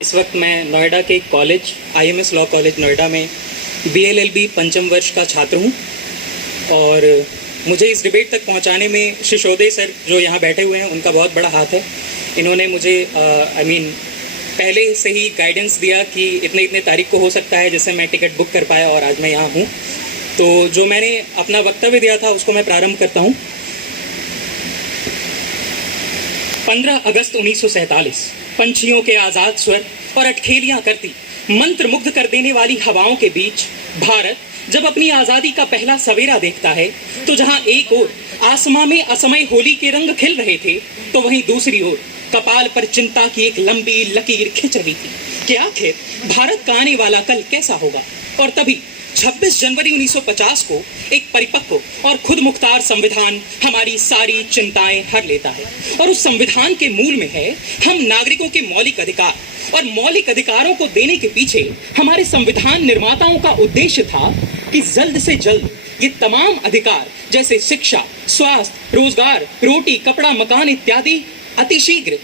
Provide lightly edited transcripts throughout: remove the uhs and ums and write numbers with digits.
इस वक्त मैं नोएडा के college IMS law college Noida में बीएलएलबी पंचम वर्ष का छात्र हूं और मुझे इस डिबेट तक पहुंचाने में शिशोदे सर जो यहाँ बैठे हुए हैं उनका बहुत बड़ा हाथ है। इन्होंने मुझे पहले से ही गाइडेंस दिया कि इतने इतने तारीख को हो सकता है, जिससे मैं टिकट बुक कर पाया और आज मैं यहाँ हूँ। तो जो मैंने अपना वक्तव्य दिया था उसको मैं प्रारंभ करता हूँ। 15 अगस्त 1947 पंछियों के आज़ाद स्वर और अटखेलियां करती मंत्र मुग्ध कर देने वाली हवाओं के बीच भारत जब अपनी आज़ादी का पहला सवेरा देखता है, तो जहां एक ओर आसमां में असमय होली के रंग खिल रहे थे, तो वहीं दूसरी ओर कपाल पर चिंता की एक लंबी लकीर खिंच रही थी कि आखिर भारत का आने वाला कल कैसा होगा। और तभी 26 जनवरी 1950 को एक परिपक्व और खुद मुख्तार संविधान हमारी सारी चिंताएं हर लेता है। और उस संविधान के मूल में है हम नागरिकों के मौलिक अधिकार, और मौलिक अधिकारों को देने के पीछे हमारे संविधान निर्माताओं का उद्देश्य था कि जल्द से जल्द ये तमाम अधिकार जैसे शिक्षा, स्वास्थ्य, रोजगार, रोटी, कपड़ा, मकान इत्यादि अतिशीघ्र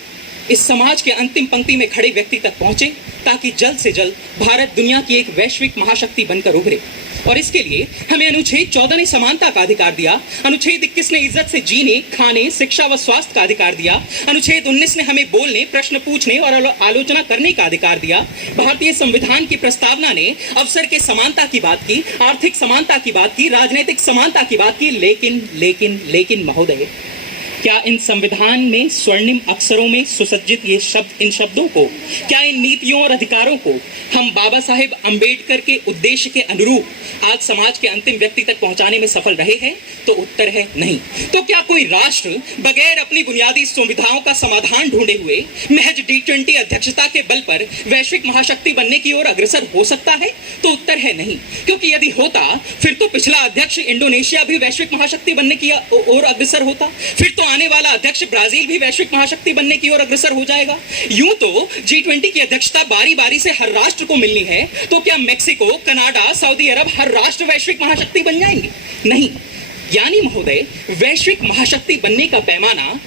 इस समाज के अंतिम पंक्ति में खड़े व्यक्ति तक पहुंचे, ताकि जल्द से जल्द भारत दुनिया की एक वैश्विक महाशक्ति बनकर उभरे। और इसके लिए हमें अनुच्छेद 14 ने समानता का अधिकार दिया, अनुच्छेद 21 ने इज्जत से जीने, खाने, शिक्षा व स्वास्थ्य का अधिकार दिया, अनुच्छेद 19 ने हमें बोलने, प्रश्न पूछने और आलोचना करने का अधिकार दिया। भारतीय संविधान की प्रस्तावना ने अवसर के समानता की बात की, आर्थिक समानता की बात की, राजनीतिक समानता की बात की। लेकिन महोदय, क्या इन संविधान में स्वर्णिम अक्षरों में सुसज्जित ये शब्द, इन शब्दों को, क्या इन नीतियों और अधिकारों को हम बाबा साहेब अंबेडकर के उद्देश्य के अनुरूप आज समाज के अंतिम व्यक्ति तक पहुंचाने में सफल रहे हैं? तो उत्तर है नहीं। तो क्या कोई राष्ट्र बगैर अपनी बुनियादी सुविधाओं का समाधान ढूंढे हुए महज G20 अध्यक्षता के बल पर वैश्विक महाशक्ति बनने की ओर अग्रसर हो सकता है? तो उत्तर है नहीं, क्योंकि यदि होता फिर तो पिछला अध्यक्ष इंडोनेशिया भी वैश्विक महाशक्ति बनने की ओर अग्रसर होता, फिर तो आने वाला अध्यक्ष ब्राजील भी वैश्विक महाशक्ति बनने की ओर अग्रसर हो जाएगा। यूं तो G20 की अध्यक्षता बारी बारी से हर राष्ट्र को मिलनी है, तो क्या मेक्सिको, कनाडा, सऊदी अरब हर राष्ट्र वैश्विक महाशक्ति बन जाएंगे? नहीं। यानी महोदय, वैश्विक महाशक्ति बनने का पैमाना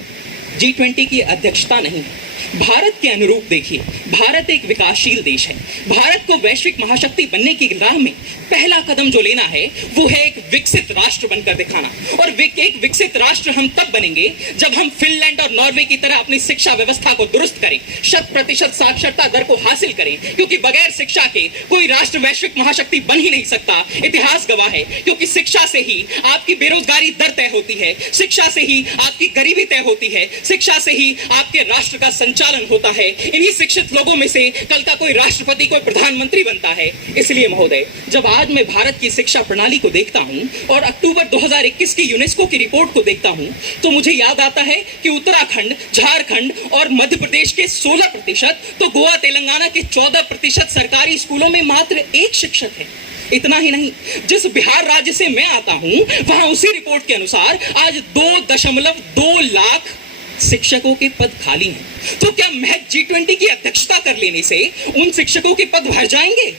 G20 की अध्यक्षता नहीं है। भारत के अनुरूप देखिए, भारत एक विकासशील देश है। भारत को वैश्विक महाशक्ति बनने की राह में पहला कदम जो लेना है वो है एक विकसित राष्ट्र बनकर दिखाना। और एक विकसित राष्ट्र हम तब बनेंगे जब हम फिनलैंड और नॉर्वे की तरह अपनी शिक्षा व्यवस्था को दुरुस्त करें, 100% साक्षरता दर को हासिल करें, क्योंकि बगैर शिक्षा के कोई राष्ट्र वैश्विक महाशक्ति बन ही नहीं सकता। इतिहास गवाह है, क्योंकि शिक्षा से ही आपकी बेरोजगारी दर तय होती है, शिक्षा से ही आपकी गरीबी तय होती है, शिक्षा से ही आपके राष्ट्र का संचालन होता है। इन्हीं शिक्षित लोगों में से कल का कोई राष्ट्रपति, कोई प्रधानमंत्री बनता है। इसलिए महोदय, जब आज मैं भारत की शिक्षा प्रणाली को देखता हूं और अक्टूबर 2021 की यूनेस्को की रिपोर्ट को देखता हूं, तो मुझे याद आता है कि उत्तराखंड, झारखंड और मध्य प्रदेश के 16%, तो गोवा, तेलंगाना के 14% सरकारी स्कूलों में मात्र एक शिक्षक है। इतना ही नहीं, जिस बिहार राज्य से मैं आता हूं, वहां उसी रिपोर्ट के अनुसार आज 2.2 लाख शिक्षकों के पद खाली हैं। तो क्या महज G20 की अध्यक्षता कर लेने से उन शिक्षकों के पद भर जाएंगे?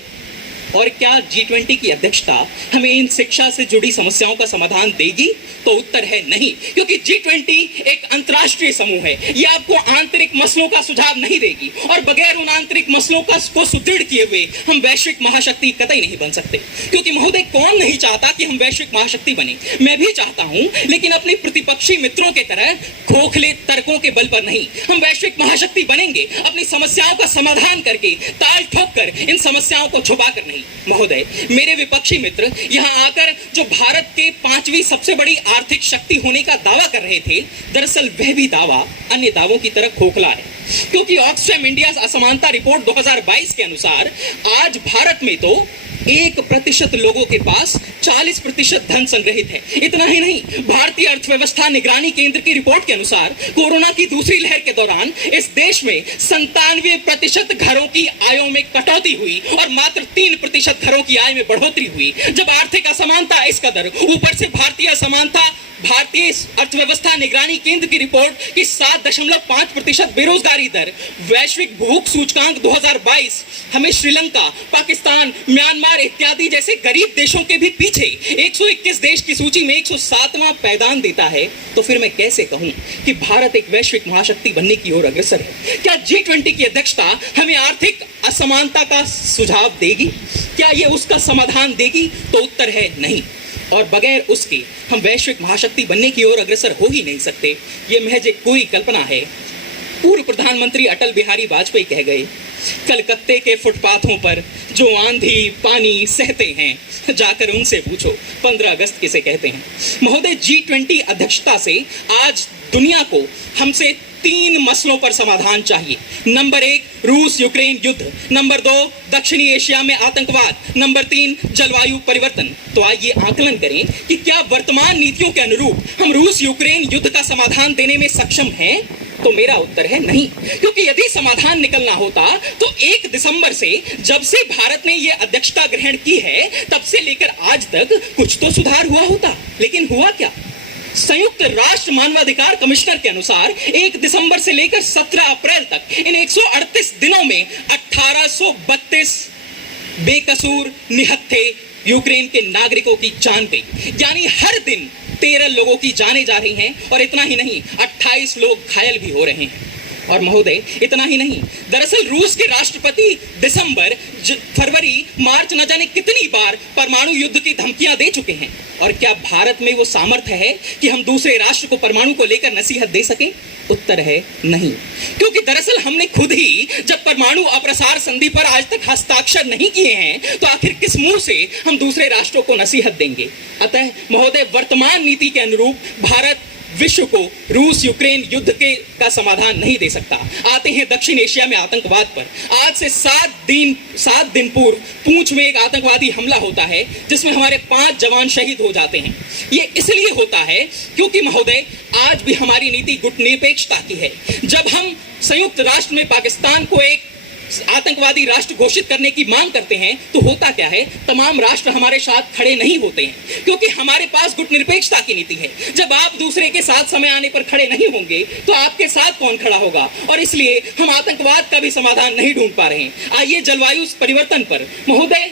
और क्या G20 की अध्यक्षता हमें इन शिक्षा से जुड़ी समस्याओं का समाधान देगी? तो उत्तर है नहीं, क्योंकि G20 एक अंतर्राष्ट्रीय समूह है। यह आपको आंतरिक मसलों का सुझाव नहीं देगी, और बगैर उन आंतरिक मसलों को सुदृढ़ किए हुए हम वैश्विक महाशक्ति कतई नहीं बन सकते। क्योंकि महोदय, कौन नहीं चाहता कि हम वैश्विक महाशक्ति बने? मैं भी चाहता हूं, लेकिन अपने प्रतिपक्षी मित्रों के तरह खोखले तर्कों के बल पर नहीं। हम वैश्विक महाशक्ति बनेंगे अपनी समस्याओं का समाधान करके, ताल ठोक कर, इन समस्याओं को छुपा कर नहीं। महोदय, मेरे विपक्षी मित्र यहां आकर जो भारत के 5वीं सबसे बड़ी आर्थिक शक्ति होने का दावा कर रहे थे, दरअसल वह भी दावा अन्य दावों की तरह खोखला है। क्योंकि ऑक्सफैम इंडिया असमानता रिपोर्ट 2022 के अनुसार आज भारत में तो 1% लोगों के पास 40% धन संग्रहित है। इतना ही नहीं, भारतीय अर्थव्यवस्था निगरानी केंद्र की रिपोर्ट के अनुसार कोरोना की दूसरी लहर के दौरान इस देश में 97% घरों की आयों में कटौती हुई और मात्र 3% घरों की आय में बढ़ोतरी हुई। जब आर्थिक असमानता इस कदर, ऊपर से भारतीय असमानता, भारतीय अर्थव्यवस्था निगरानी केंद्र की रिपोर्ट की 7.5% बेरोजगारी दर, वैश्विक भूख सूचकांक 2022 हमें श्रीलंका, पाकिस्तान, म्यांमार इत्यादि जैसे गरीब देशों के भी पीछे 121 देश की सूची में 107वां पायदान देता है, तो फिर मैं कैसे कहूं कि भारत एक वैश्विक महाशक्ति बनने की ओर अग्रसर है? क्या G20 की अध्यक्षता हमें आर्थिक असमानता का सुझाव देगी? क्या ये उसका समाधान देगी? तो उत्तर है नहीं। और बगैर उसके हम वैश्विक महाशक्ति बनने की ओर अग्रसर हो ही नहीं सकते। ये महज एक कोई कल्पना है। पूर्व प्रधानमंत्री अटल बिहारी वाजपेयी कह गए, कलकत्ते के फुटपाथों पर जो आंधी पानी सहते हैं, जाकर उनसे पूछो 15 अगस्त किसे कहते हैं। महोदय, G20 अध्यक्षता से आज दुनिया को हमसे 3 मसलों पर समाधान चाहिए। नंबर 1 रूस यूक्रेन युद्ध, नंबर 2 दक्षिणी एशिया में आतंकवाद, नंबर 3 जलवायु परिवर्तन। तो आइए आकलन करें कि क्या वर्तमान नीतियों के अनुरूप हम रूस यूक्रेन युद्ध का समाधान देने में सक्षम हैं? तो मेरा उत्तर है नहीं, क्योंकि यदि समाधान निकलना होता तो 1 दिसंबर से, जब से भारत ने यह अध्यक्षता ग्रहण की है, तब से लेकर आज तक कुछ तो सुधार हुआ होता। लेकिन हुआ क्या? संयुक्त राष्ट्र मानवाधिकार कमिश्नर के अनुसार 1 दिसंबर से लेकर 17 अप्रैल तक इन 138 दिनों में 1832 बेकसूर निहत्थे यूक्रेन के नागरिकों की जान गई। यानी हर दिन 13 लोगों की जानें जा रही हैं, और इतना ही नहीं, 28 लोग घायल भी हो रहे हैं। और महोदय, इतना ही नहीं, दरअसल रूस के राष्ट्रपति दिसंबर, फरवरी, मार्च न जाने कितनी बार परमाणु युद्ध की धमकियां दे चुके हैं। और क्या भारत में वो सामर्थ्य है कि हम दूसरे राष्ट्र को परमाणु को लेकर नसीहत दे सकें? उत्तर है नहीं, क्योंकि दरअसल हमने खुद ही जब परमाणु अप्रसार संधि पर आज तक हस्ताक्षर नहीं किए हैं, तो आखिर किस मुंह से हम दूसरे राष्ट्रों को नसीहत देंगे? अतः महोदय, वर्तमान नीति के अनुरूप भारत विश्व को रूस यूक्रेन युद्ध का समाधान नहीं दे सकता। आते हैं दक्षिण एशिया में आतंकवाद पर। आज से 7 दिन पूर्व पूंछ में एक आतंकवादी हमला होता है, जिसमें हमारे 5 जवान शहीद हो जाते हैं। ये इसलिए होता है क्योंकि महोदय, आज भी हमारी नीति गुटनिरपेक्षता की है। जब हम संयुक्त राष्ट्र में पाकिस्तान को एक आतंकवादी राष्ट्र घोषित करने की मांग करते हैं, तो होता क्या है? तमाम राष्ट्र हमारे साथ खड़े नहीं होते हैं, क्योंकि हमारे पास गुटनिरपेक्षता की नीति है। जब आप दूसरे के साथ समय आने पर खड़े नहीं होंगे, तो आपके साथ कौन खड़ा होगा? और इसलिए हम आतंकवाद का भी समाधान नहीं ढूंढ पा रहे हैं। आइए जलवायु परिवर्तन पर। महोदय,